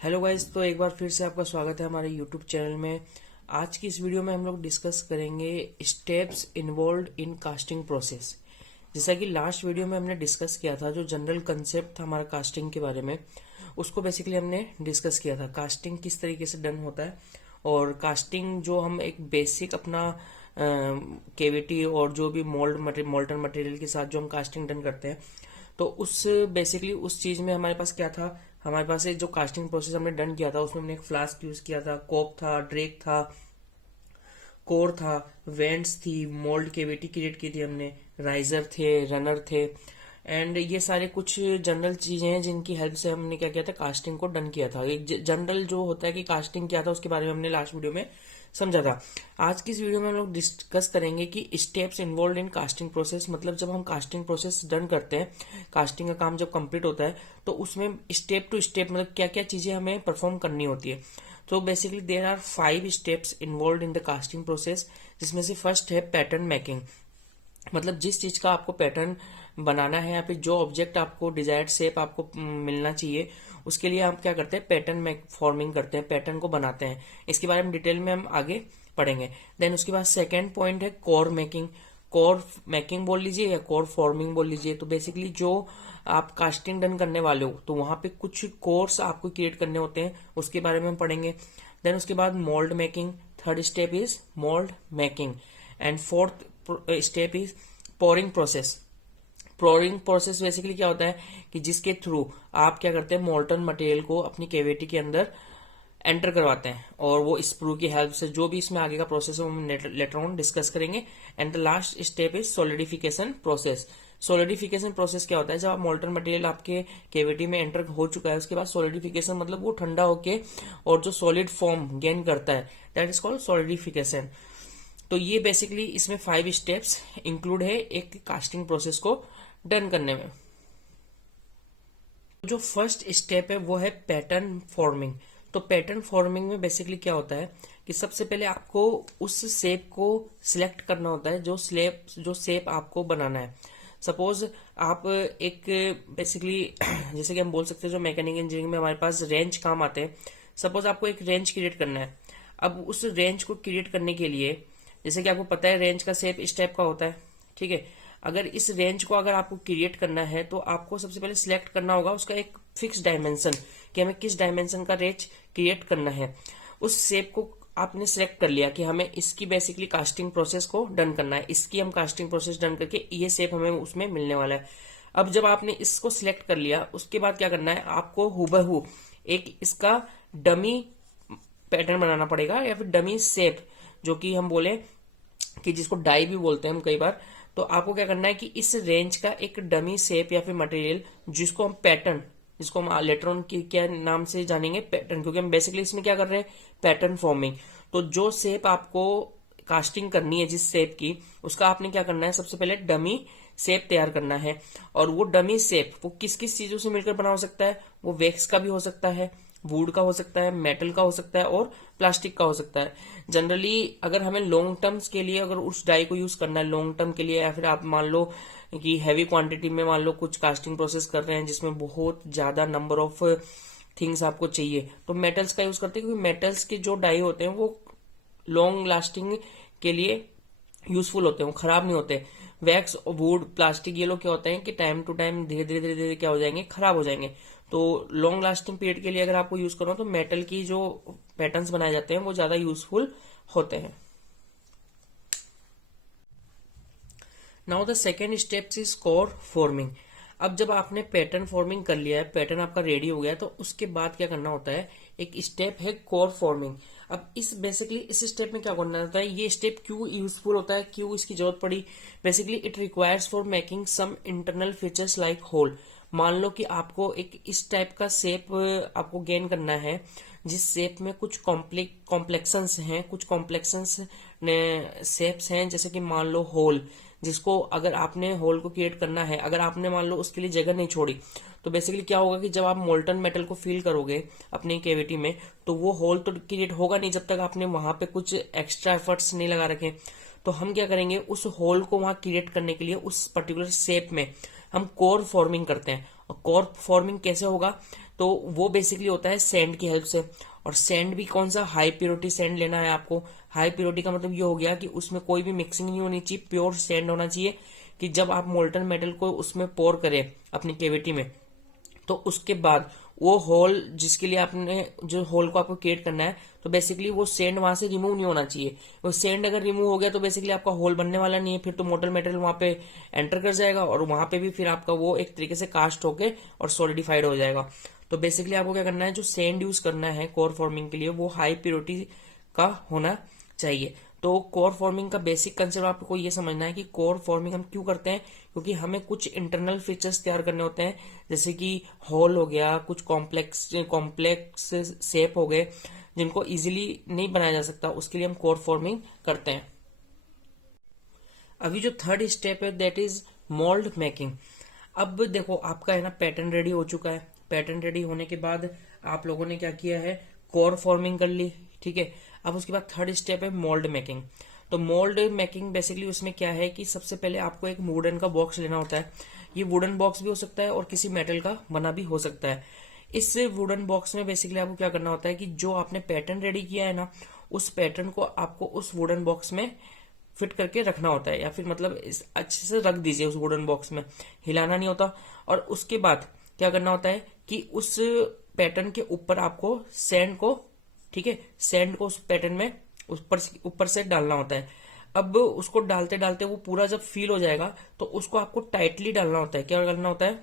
Hello guys, तो एक बार फिर से आपका स्वागत है हमारे यूट्यूब चैनल में। आज की इस वीडियो में हम लोग डिस्कस करेंगे स्टेप्स इन्वॉल्व इन कास्टिंग प्रोसेस। जैसा कि लास्ट वीडियो में हमने डिस्कस किया था, जो जनरल कंसेप्ट था हमारा कास्टिंग के बारे में, उसको बेसिकली हमने डिस्कस किया था। कास्टिंग किस तरीके से डन होता है, और कास्टिंग जो हम एक बेसिक अपना केविटी और जो भी मोल्टन मटेरियल के साथ जो हम कास्टिंग डन करते हैं, तो उस बेसिकली उस चीज में हमारे पास क्या था। हमारे पास एक जो कास्टिंग प्रोसेस हमने डन किया था, उसमें हमने एक फ्लास्क यूज किया था, कोप था, ड्रेक था, कोर था, वेंट्स थी, मोल्ड केविटी क्रिएट की थी हमने, राइजर थे, रनर थे। एंड ये सारे कुछ जनरल चीजें हैं जिनकी हेल्प से हमने क्या किया था, कास्टिंग को डन किया था। एक जनरल जो होता है कि कास्टिंग क्या था, उसके बारे में हमने लास्ट वीडियो में समझा था। आज की इस वीडियो में हम लोग डिस्कस करेंगे कि स्टेप्स इन्वॉल्व इन कास्टिंग प्रोसेस, मतलब जब हम कास्टिंग प्रोसेस डन करते हैं, कास्टिंग का काम जब कंप्लीट होता है, तो उसमें स्टेप टू स्टेप मतलब क्या क्या चीजें हमें परफॉर्म करनी होती है। तो basically there are 5 steps involve in the casting process, जिसमें से फर्स्ट है पैटर्न मेकिंग। मतलब जिस चीज का आपको पैटर्न बनाना है या फिर जो ऑब्जेक्ट आपको डिजायर्ड शेप आपको मिलना चाहिए, उसके लिए हम क्या करते हैं, पैटर्न फॉर्मिंग करते हैं, पैटर्न को बनाते हैं। इसके बारे में डिटेल में हम आगे पढ़ेंगे। देन उसके बाद सेकेंड पॉइंट है कोर मेकिंग। कोर मेकिंग बोल लीजिए या कोर फॉर्मिंग बोल लीजिए। तो बेसिकली जो आप कास्टिंग डन करने वाले हो, तो वहां पे कुछ कोर्स आपको क्रिएट करने होते हैं, उसके बारे में हम पढ़ेंगे। देन उसके बाद mould making, third step is mould making. And fourth step is pouring process. Pouring process basically क्या होता है कि जिसके थ्रू आप क्या करते हैं, मोल्टन मटेरियल को अपनी केविटी के अंदर एंटर करवाते हैं, और वो स्प्रू की हेल्प से जो भी इसमें आगे का प्रोसेस है वो हम लेटर ऑन डिस्कस करेंगे। And the last step is solidification process. Solidification process क्या होता है, जब आप मोल्टन मटेरियल आपके केविटी में एंटर हो चुका है, उसके बाद सॉलिडिफिकेशन मतलब वो ठंडा होके और जो सॉलिड फॉर्म गेन करता है, दैट इज कॉल्ड सॉलिडिफिकेशन। तो ये बेसिकली इसमें 5 स्टेप्स इंक्लूड है एक कास्टिंग प्रोसेस को डन करने में। जो फर्स्ट स्टेप है वो है पैटर्न फॉर्मिंग। तो पैटर्न फॉर्मिंग में बेसिकली क्या होता है कि सबसे पहले आपको उस शेप को सिलेक्ट करना होता है, जो शेप आपको बनाना है। सपोज आप एक बेसिकली जैसे कि हम बोल सकते हैं, जो मैकेनिकल इंजीनियरिंग में हमारे पास रेंज काम आते हैं। सपोज आपको एक रेंज क्रिएट करना है। अब उस रेंज को क्रिएट करने के लिए, जैसे कि आपको पता है रेंज का शेप इस टाइप का होता है, ठीक है। अगर इस रेंज को अगर आपको क्रिएट करना है, तो आपको सबसे पहले सिलेक्ट करना होगा उसका एक फिक्स डायमेंशन, कि हमें किस डायमेंशन का रेंज क्रिएट करना है। उस शेप को आपने सिलेक्ट कर लिया कि हमें इसकी बेसिकली कास्टिंग प्रोसेस को डन करना है, इसकी हम कास्टिंग प्रोसेस डन करके ये शेप हमें उसमें मिलने वाला है। अब जब आपने इसको सिलेक्ट कर लिया, उसके बाद क्या करना है, आपको हूबहू एक इसका डमी पैटर्न बनाना पड़ेगा, या फिर डमी शेप, जो कि हम बोले कि जिसको डाई भी बोलते हैं हम कई बार। तो आपको क्या करना है कि इस रेंज का एक डमी शेप या फिर मटेरियल, जिसको हम पैटर्न, जिसको हम लेटर ऑन की क्या नाम से जानेंगे, पैटर्न, क्योंकि हम बेसिकली इसमें क्या कर रहे हैं, पैटर्न फॉर्मिंग। तो जो शेप आपको कास्टिंग करनी है जिस शेप की, उसका आपने क्या करना है, सबसे पहले डमी शेप तैयार करना है। और वो डमी शेप वो किस किस चीजों से मिलकर बना हो सकता है, वो वैक्स का भी हो सकता है, वुड का हो सकता है, मेटल का हो सकता है, और प्लास्टिक का हो सकता है। जनरली अगर हमें लॉन्ग टर्म्स के लिए अगर उस डाई को यूज करना है लॉन्ग टर्म के लिए, या फिर आप मान लो कि हैवी क्वांटिटी में मान लो कुछ कास्टिंग प्रोसेस कर रहे हैं जिसमें बहुत ज्यादा नंबर ऑफ थिंग्स आपको चाहिए, तो मेटल्स का यूज करते हैं, क्योंकि मेटल्स के जो डाई होते हैं वो लॉन्ग लास्टिंग के लिए यूजफुल होते हैं, वो खराब नहीं होते। वैक्स, वुड, प्लास्टिक, ये लोग क्या होते हैं कि टाइम टू टाइम धीरे धीरे धीरे धीरे क्या हो जाएंगे, खराब हो जाएंगे। तो लॉन्ग लास्टिंग पीरियड के लिए अगर आपको यूज करो, तो मेटल की जो पैटर्न्स बनाए जाते हैं वो ज्यादा यूजफुल होते हैं। Now the second step is core forming. अब जब आपने पैटर्न फॉर्मिंग कर लिया है, पैटर्न आपका रेडी हो गया, तो उसके बाद क्या करना होता है, एक स्टेप है कोर फॉर्मिंग। अब इस बेसिकली इस स्टेप में क्या करना होता है, ये स्टेप क्यों यूजफुल होता है, क्यों इसकी जरूरत पड़ी। Basically it requires for making some internal features like hole. मान लो कि आपको एक इस टाइप का शेप आपको गेन करना है, जिस शेप में कुछ कॉम्प्लेक्शंस हैं, कुछ कॉम्प्लेक्शंस शेप्स हैं, जैसे कि मान लो होल, जिसको अगर आपने होल को क्रिएट करना है, अगर आपने मान लो उसके लिए जगह नहीं छोड़ी, तो बेसिकली क्या होगा कि जब आप मोल्टन मेटल को फील करोगे अपनी केविटी में, तो वो होल तो क्रिएट होगा नहीं जब तक आपने वहां पे कुछ एक्स्ट्रा एफर्ट्स नहीं लगा रखे। तो हम क्या करेंगे, उस होल को वहां क्रिएट करने के लिए उस पर्टिकुलर शेप में हम कोर फॉर्मिंग करते हैं। और कोर फॉर्मिंग कैसे होगा, तो वो बेसिकली होता है सैंड की हेल्प से। और सैंड भी कौन सा, हाई प्योरिटी सैंड लेना है आपको। हाई प्योरिटी का मतलब ये हो गया कि उसमें कोई भी मिक्सिंग नहीं होनी चाहिए, प्योर सैंड होना चाहिए, कि जब आप मोल्टन मेटल को उसमें पोर करें अपनी केविटी में, तो उसके बाद वो होल जिसके लिए आपने, जो होल को आपको क्रिएट करना है, तो बेसिकली वो सेंड वहां से रिमूव नहीं होना चाहिए। वो सेंड अगर रिमूव हो गया तो बेसिकली आपका होल बनने वाला नहीं है, फिर तो मोल्टन मेटल वहां पे एंटर कर जाएगा और वहां पे भी फिर आपका वो एक तरीके से कास्ट होके और सॉलिडिफाइड हो जाएगा। तो बेसिकली आपको क्या करना है, जो सेंड यूज करना है कोर फॉर्मिंग के लिए वो हाई प्योरिटी का होना चाहिए। तो कोर फॉर्मिंग का बेसिक कंसेप्ट आपको ये समझना है कि कोर फॉर्मिंग हम क्यों करते हैं, क्योंकि हमें कुछ इंटरनल फीचर्स तैयार करने होते हैं, जैसे कि होल हो गया, कुछ कॉम्प्लेक्स शेप हो गए जिनको इजीली नहीं बनाया जा सकता, उसके लिए हम कोर फॉर्मिंग करते हैं। अभी जो थर्ड स्टेप है दैट इज मोल्ड मेकिंग। अब देखो आपका है ना पैटर्न रेडी हो चुका है। पैटर्न रेडी होने के बाद आप लोगों ने क्या किया है, कोर फॉर्मिंग कर ली, ठीक है। अब उसके बाद थर्ड स्टेप है मोल्ड मेकिंग। तो मोल्ड मेकिंग बेसिकली उसमें क्या है कि सबसे पहले आपको एक वुडन का बॉक्स लेना होता है। ये वुडन बॉक्स भी हो सकता है और किसी मेटल का बना भी हो सकता है। इस वुडन बॉक्स में बेसिकली आपको क्या करना होता है कि जो आपने पैटर्न रेडी किया है ना, उस पैटर्न को आपको उस वुडन बॉक्स में फिट करके रखना होता है, या फिर मतलब अच्छे से रख दीजिए उस वुडन बॉक्स में, हिलाना नहीं होता। और उसके बाद क्या करना होता है कि उस पैटर्न के ऊपर आपको सैंड को, ठीक है, सैंड को उस पैटर्न में ऊपर से डालना होता है। अब उसको डालते डालते वो पूरा जब फील हो जाएगा तो उसको आपको टाइटली डालना होता है। क्या करना होता है,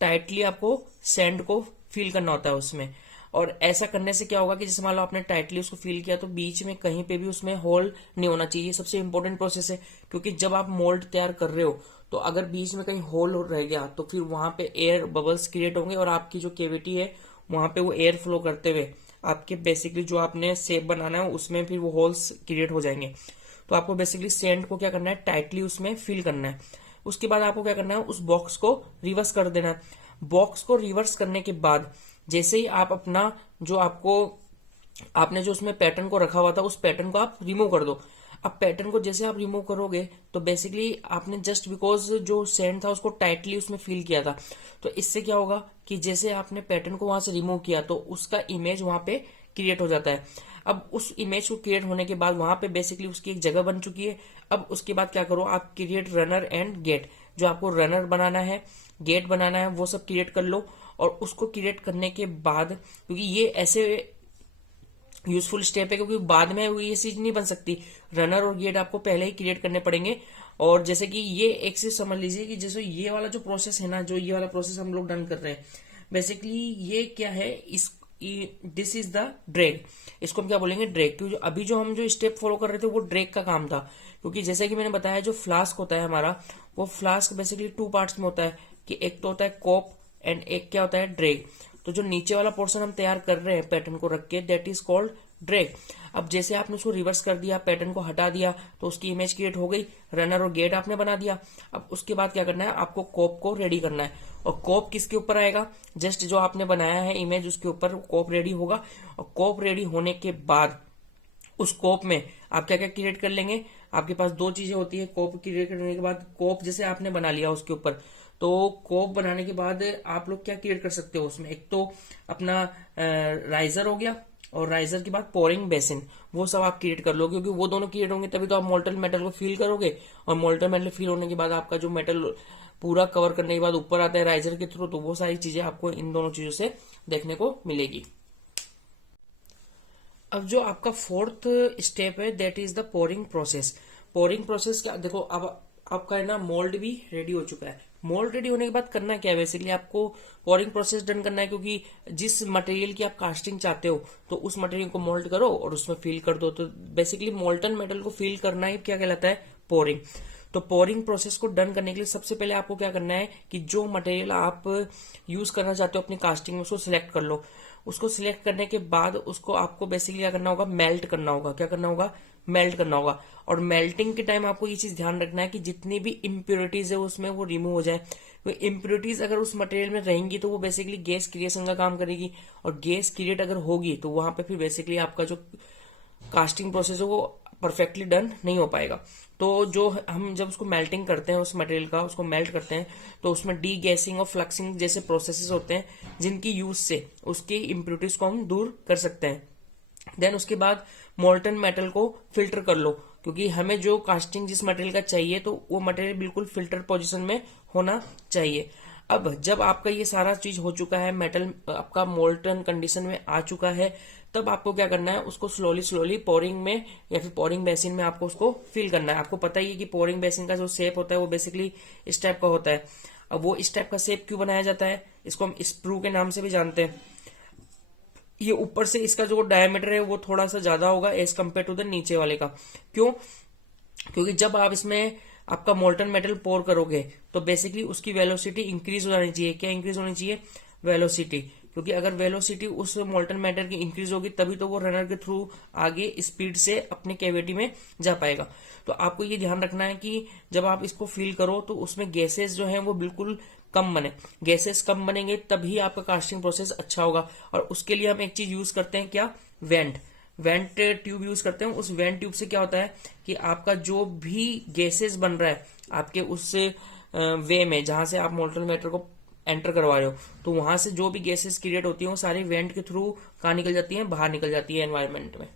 टाइटली आपको सैंड को फील करना होता है उसमें। और ऐसा करने से क्या होगा कि जैसे मान लो आपने टाइटली उसको फील किया तो बीच में कहीं पे भी उसमें होल नहीं होना चाहिए। सबसे इंपॉर्टेंट प्रोसेस है, क्योंकि जब आप मोल्ड तैयार कर रहे हो तो अगर बीच में कहीं होल रह गया तो फिर वहां पे एयर बबल्स क्रिएट होंगे और आपकी जो केविटी है वहां पे वो एयर फ्लो करते हुए आपके बेसिकली जो आपने शेप बनाना है उसमें फिर वो होल्स क्रिएट हो जाएंगे। तो आपको बेसिकली सैंड को क्या करना है, टाइटली उसमें फिल करना है। उसके बाद आपको क्या करना है, उस बॉक्स को रिवर्स कर देना है। बॉक्स को रिवर्स करने के बाद जैसे ही आप अपना जो आपने जो उसमें पैटर्न को रखा हुआ था उस पैटर्न को आप रिमूव कर दो। अब पैटर्न को जैसे आप रिमूव करोगे तो बेसिकली आपने जस्ट बिकॉज जो सैंड था उसको टाइटली उसमें फील किया था, तो इससे क्या होगा कि जैसे आपने पैटर्न को वहां से रिमूव किया तो उसका इमेज वहां पे क्रिएट हो जाता है। अब उस इमेज को क्रिएट होने के बाद वहां पे बेसिकली उसकी एक जगह बन चुकी है। अब उसके बाद क्या करो, आप क्रिएट रनर एंड गेट, जो आपको रनर बनाना है, गेट बनाना है, वो सब क्रिएट कर लो। और उसको क्रिएट करने के बाद, क्योंकि ये ऐसे यूजफुल स्टेप है क्योंकि बाद में ये चीज नहीं बन सकती, रनर और गेट आपको पहले ही क्रिएट करने पड़ेंगे। और जैसे कि ये एक चीज समझ लीजिए कि जैसे ये वाला जो प्रोसेस है ना, जो ये वाला प्रोसेस हम लोग डन कर रहे हैं, बेसिकली ये क्या है, दिस इज द ड्रैग। इसको हम क्या बोलेंगे, ड्रैग। क्योंकि अभी जो हम जो स्टेप फॉलो कर रहे थे वो ड्रैग का काम था। क्योंकि जैसे कि मैंने बताया जो फ्लास्क होता है हमारा, वो फ्लास्क बेसिकली 2 पार्ट्स में होता है, कि एक तो होता है कोप एंड एक क्या होता है, ड्रैग। तो जो नीचे वाला पोर्शन हम तैयार कर रहे हैं पैटर्न को रख के, दैट इज कॉल्ड ड्रैग। अब जैसे आपने उसको रिवर्स कर दिया, पैटर्न को हटा दिया, तो उसकी इमेज क्रिएट हो गई, रनर और गेट आपने बना दिया। अब उसके बाद क्या करना है, आपको कोप को रेडी करना है। और कोप किसके ऊपर आएगा, जस्ट जो आपने बनाया है इमेज उसके ऊपर कोप रेडी होगा। और कोप रेडी होने के बाद उस कोप में आप क्या क्या क्रिएट कर लेंगे, आपके पास 2 चीजें होती है कोप क्रिएट करने के बाद। कोप जैसे आपने बना लिया उसके ऊपर, तो कोप बनाने के बाद आप लोग क्या क्रिएट कर सकते हो उसमें, एक तो अपना राइजर हो गया, और राइजर के बाद पोरिंग बेसिन, वो सब आप क्रिएट कर लो। क्योंकि वो दोनों क्रिएट होंगे तभी तो आप मोल्टन मेटल को फील करोगे। और मोल्टन मेटल फील होने के बाद आपका जो मेटल पूरा कवर करने के बाद ऊपर आता है राइजर के थ्रू, तो वो सारी चीजें आपको इन दोनों चीजों से देखने को मिलेगी। अब जो आपका फोर्थ स्टेप है that is the pouring process. Pouring process क्या, देखो अब आपका है ना मोल्ड भी रेडी हो चुका है। मोल्ड रेडी होने के बाद करना क्या है, बेसिकली आपको पोरिंग प्रोसेस डन करना है। क्योंकि जिस मटेरियल की आप कास्टिंग चाहते हो तो उस मटेरियल को मोल्ड करो और उसमें फील कर दो। तो बेसिकली मोल्टन मेटल को फील करना ही क्या कहलाता है, पोरिंग। तो पोरिंग प्रोसेस को डन करने के लिए सबसे पहले आपको क्या करना है कि जो मटेरियल आप यूज करना चाहते हो अपनी कास्टिंग में उसको सिलेक्ट कर लो। उसको सिलेक्ट करने के बाद उसको आपको बेसिकली क्या करना होगा, मेल्ट करना होगा। क्या करना होगा, मेल्ट करना होगा। और मेल्टिंग के टाइम आपको ये चीज ध्यान रखना है कि जितनी भी इम्प्योरिटीज है उसमें वो रिमूव हो जाए। तो इम्प्योरिटीज अगर उस मटेरियल में रहेंगी तो वो बेसिकली गैस क्रिएशन का काम करेगी, और गैस क्रिएट अगर होगी तो वहां पे फिर बेसिकली आपका जो कास्टिंग प्रोसेस है वो परफेक्टली डन नहीं हो पाएगा। तो जो हम जब उसको मेल्टिंग करते हैं, उस मटेरियल का उसको मेल्ट करते हैं, तो उसमें डी गैसिंग और फ्लक्सिंग जैसे प्रोसेसेस होते हैं जिनकी यूज से उसकी इम्प्योरिटीज को हम दूर कर सकते हैं। देन उसके बाद मोल्टन मेटल को फिल्टर कर लो, क्योंकि हमें जो कास्टिंग जिस मटेरियल का चाहिए तो वो मटेरियल बिल्कुल फिल्टर पोजीशन में होना चाहिए। अब जब आपका ये सारा चीज हो चुका है, मेटल आपका मोल्टन कंडीशन में आ चुका है, तब आपको क्या करना है, उसको स्लोली स्लोली पोरिंग में या फिर पोरिंग बेसिन में आपको उसको फिल करना है। आपको पता ही है कि पोरिंग बेसिन का जो शेप होता है वो बेसिकली इस टाइप का होता है। अब वो इस टाइप का शेप क्यों बनाया जाता है, इसको हम स्प्रू के नाम से भी जानते हैं। ये ऊपर से इसका जो डायमीटर है वो थोड़ा सा ज्यादा होगा एज कम्पेयर टू द नीचे वाले का। क्यों? क्योंकि जब आप इसमें आपका मोल्टन मेटल पोर करोगे तो बेसिकली उसकी वेलोसिटी इंक्रीज हो जानी चाहिए। क्या इंक्रीज होनी चाहिए? वेलोसिटी। क्योंकि अगर वेलोसिटी उस मोल्टन मेटल की इंक्रीज होगी तभी तो वो रनर के थ्रू आगे स्पीड से अपने कैविटी में जा पाएगा। तो आपको ये ध्यान रखना है कि जब आप इसको फिल करो तो उसमें गैसेस जो है वो बिल्कुल कम बने। गैसेस कम बनेंगे तभी आपका कास्टिंग प्रोसेस अच्छा होगा। और उसके लिए हम एक चीज यूज करते हैं, क्या? वेंट ट्यूब यूज करते हैं। उस वेंट ट्यूब से क्या होता है कि आपका जो भी गैसेस बन रहा है आपके उस वे में जहां से आप मोल्टन मेटल को एंटर करवा रहे हो, तो वहां से जो भी गैसेस क्रिएट होती है वो सारी वेंट के थ्रू कहाँ निकल जाती है? बाहर निकल जाती है एनवायरमेंट में।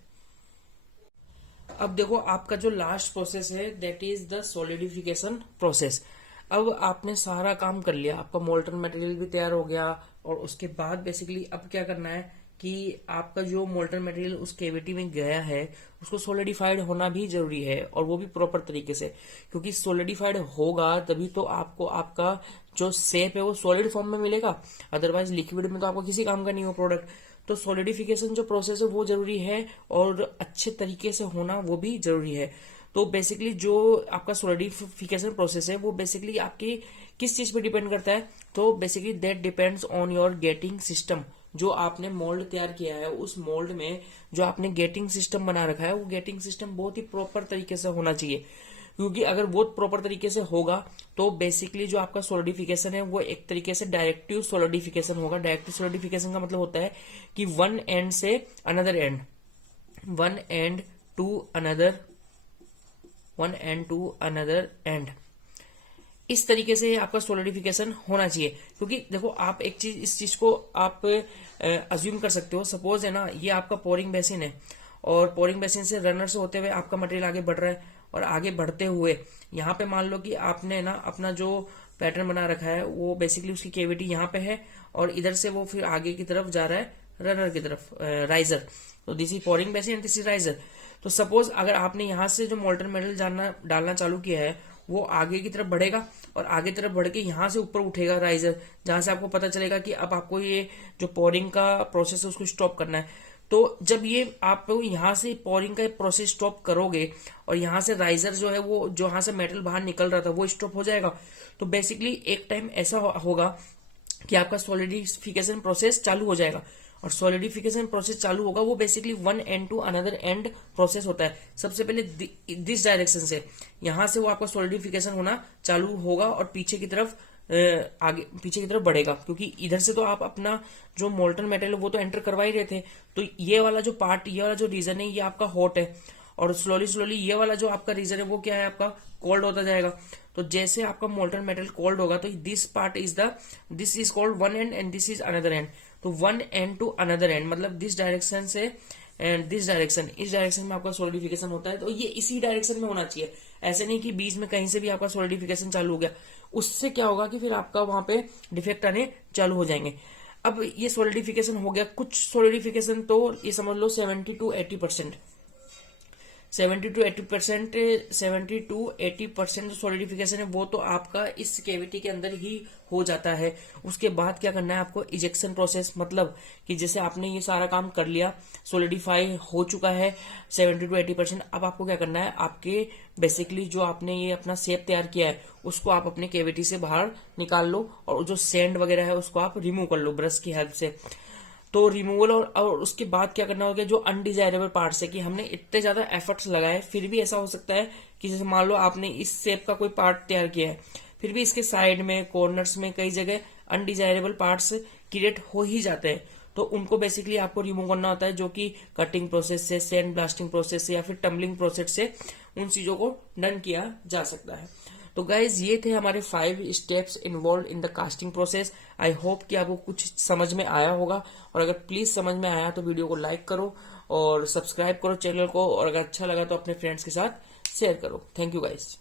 अब देखो आपका जो लास्ट प्रोसेस है that is the solidification process. अब आपने सारा काम कर लिया, आपका मोल्टन मटेरियल भी तैयार हो गया, और उसके बाद बेसिकली अब क्या करना है कि आपका जो मोल्टन मटेरियल उस केविटी में गया है उसको सोलिडिफाइड होना भी जरूरी है, और वो भी प्रॉपर तरीके से। क्योंकि सोलिडिफाइड होगा तभी तो आपको आपका जो शेप है वो सॉलिड फॉर्म में मिलेगा, अदरवाइज लिक्विड में तो आपको किसी काम का नहीं हो प्रोडक्ट। तो सॉलिडिफिकेशन जो प्रोसेस है वो जरूरी है, और अच्छे तरीके से होना वो भी जरूरी है। तो बेसिकली जो आपका सॉलिडिफिकेशन प्रोसेस है वो बेसिकली आपकी किस चीज पे डिपेंड करता है, तो basically that depends on your getting system. जो आपने मोल्ड तैयार किया है उस मोल्ड में जो आपने गेटिंग सिस्टम बना रखा है वो गेटिंग सिस्टम बहुत ही प्रॉपर तरीके से होना चाहिए। क्योंकि अगर वो प्रॉपर तरीके से होगा तो बेसिकली जो आपका सोलिडिफिकेशन है वो एक तरीके से डायरेक्टिव सोलिडिफिकेशन होगा। डायरेक्टिव सोलिडिफिकेशन का मतलब होता है कि वन एंड से another end, one end to another, one end to another end, इस तरीके से आपका सोलिडिफिकेशन होना चाहिए। क्योंकि देखो आप एक चीज, इस चीज को आप अज्यूम कर सकते हो। सपोज है ना, ये आपका पोरिंग बेसिन है, और पोरिंग बेसिन से रनर से होते हुए आपका मटेरियल आगे बढ़ रहा है, और आगे बढ़ते हुए यहाँ पे मान लो कि आपने ना अपना जो पैटर्न बना रखा है वो बेसिकली उसकी केविटी यहाँ पे है, और इधर से वो फिर आगे की तरफ जा रहा है रनर की तरफ, राइजर। तो this is pouring basin and this is riser. तो सपोज अगर आपने यहाँ से जो मोल्टन मेटल डालना चालू किया है वो आगे की तरफ बढ़ेगा, और आगे तरफ बढ़ के यहाँ से ऊपर उठेगा राइजर, जहां से आपको पता चलेगा कि अब आपको ये जो पोरिंग का प्रोसेस है उसको स्टॉप करना है। तो जब ये आप यहाँ से पोरिंग का प्रोसेस स्टॉप करोगे और यहाँ से राइजर जो है वो जो यहाँ से मेटल बाहर निकल रहा था वो स्टॉप हो जाएगा, तो बेसिकली एक टाइम ऐसा होगा कि आपका सॉलिडिफिकेशन प्रोसेस चालू हो जाएगा। और सॉलिडिफिकेशन प्रोसेस चालू होगा वो basically one end to another end process होता है। सबसे पहले दिस डायरेक्शन से यहां से वो आपका सॉलिडिफिकेशन होना चालू होगा और पीछे की तरफ आगे पीछे की तरफ बढ़ेगा, क्योंकि इधर से तो आप अपना जो मोल्टन मेटल है वो तो एंटर करवा ही रहे थे। तो ये वाला जो पार्ट, ये वाला जो रीजन है ये आपका हॉट है, और स्लोली स्लोली ये वाला जो आपका रीजन है वो क्या है, आपका कोल्ड होता जाएगा। तो जैसे आपका मोल्टन मेटल कोल्ड होगा तो this part is this is called one end end this is another end. तो one end to another end मतलब दिस डायरेक्शन से एंड दिस डायरेक्शन, इस डायरेक्शन में आपका सॉलिडिफिकेशन होता है। तो ये इसी डायरेक्शन में होना चाहिए, ऐसे नहीं कि बीच में कहीं से भी आपका सॉलिडिफिकेशन चालू हो गया। उससे क्या होगा कि फिर आपका वहां पे डिफेक्ट आने चालू हो जाएंगे। अब ये सॉलिडिफिकेशन हो गया, कुछ सॉलिडिफिकेशन तो ये समझ लो 70 to 80%, 70 to 80%, 70 to 80% जो सॉलिडिफिकेशन है वो तो आपका इस केविटी के अंदर ही हो जाता है। उसके बाद क्या करना है आपको, इजेक्शन प्रोसेस, मतलब कि जैसे आपने ये सारा काम कर लिया, सॉलिडिफाई हो चुका है 70 to 80%, अब आपको क्या करना है, आपके बेसिकली जो आपने ये अपना शेप तैयार किया है उसको आप अपने केविटी से बाहर निकाल लो, और जो सैंड वगैरह है उसको आप रिमूव कर लो ब्रश की हेल्प से। तो रिमूवल और उसके बाद क्या करना होगा, जो अनडिजायरेबल पार्ट्स है कि हमने इतने ज्यादा एफर्ट्स लगाए, फिर भी ऐसा हो सकता है कि जैसे मान लो आपने इस शेप का कोई पार्ट तैयार किया है, फिर भी इसके साइड में, कॉर्नर्स में कई जगह अनडिजायरेबल पार्ट्स क्रिएट हो ही जाते हैं। तो उनको बेसिकली आपको रिमूव करना होता है, जो कि कटिंग प्रोसेस से, सैंड ब्लास्टिंग प्रोसेस से या फिर टम्बलिंग प्रोसेस से उन चीजों को डन किया जा सकता है। तो गाइज ये थे हमारे 5 steps involve in the casting process. I hope कि आपको कुछ समझ में आया होगा, और अगर प्लीज समझ में आया तो वीडियो को लाइक करो और सब्सक्राइब करो चैनल को, और अगर अच्छा लगा तो अपने फ्रेंड्स के साथ शेयर करो। Thank you guys.